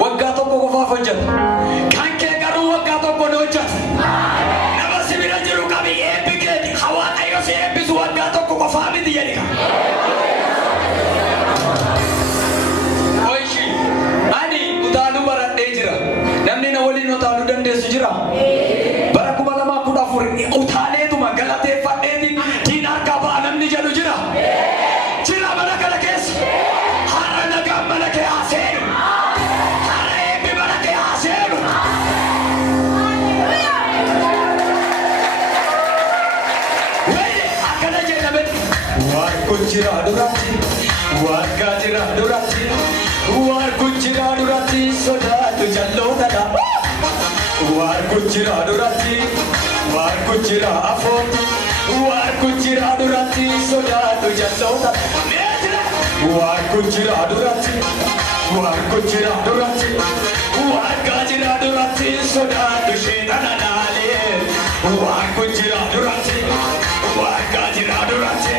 وقاتو بوقفا فجر كان كي قروا وقاتو بنوجت نبسي من الجرو قبي يبكي حوان أيو سيبس وقاتو بوقفا بدي يلك ويشي أني كتالو برات ديجرا نمني نولي نتالو دندي سجرا بركو ملما كدا فرق أتالي دوما غلطي فاتي تينار كابا نمني جلو جرا جرا ملك لكيس هارا نقام ملك ياسين Kucira durati, wargajira durati, war kucira durati, soda tu jallo dada. War kucira durati, war kucira afon, war kucira durati, soda tu jallo dada. War kucira durati, war kucira durati, wargajira durati, soda tu shedana nale. War kucira durati, wargajira durati.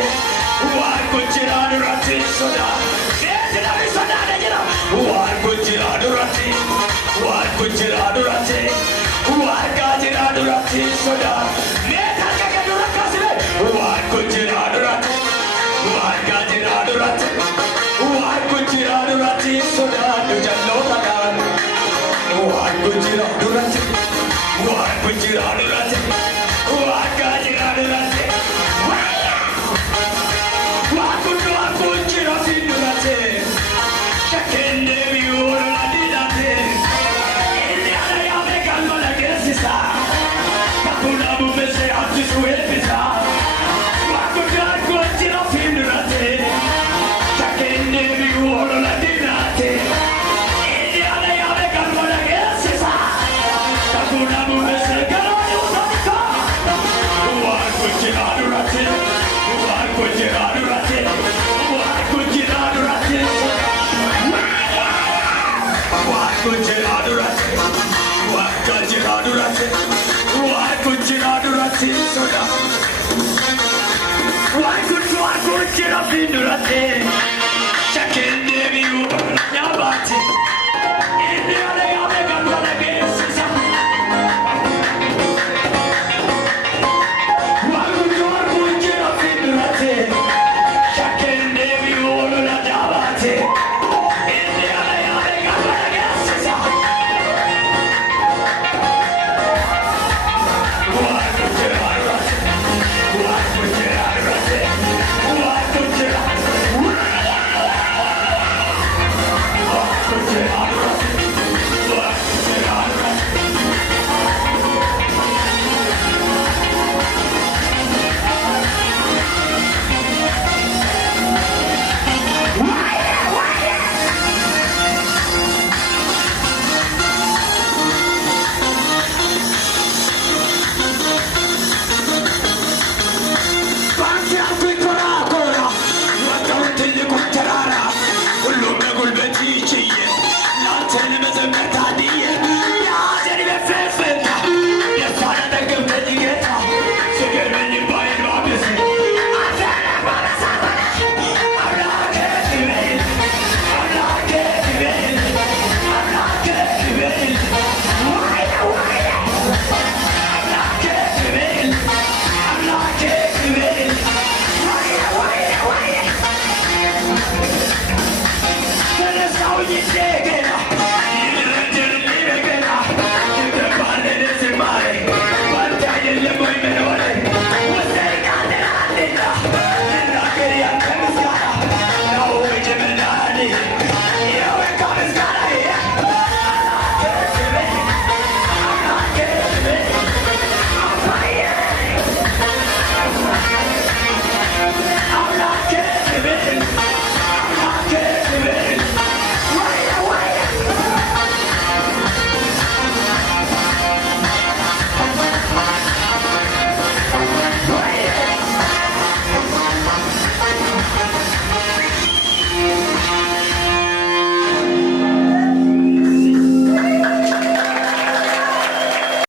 War kucira durati soda, netina mi soda nejira. War kucira durati, war kucira durati, war kajira durati soda, netar kake durakasile. War kucira durati, war kajira durati, war kucira durati soda dujallo takan. War kucira durati, war kucira durati, war kajira durati. Why could you not be durate? Check in, baby, you are not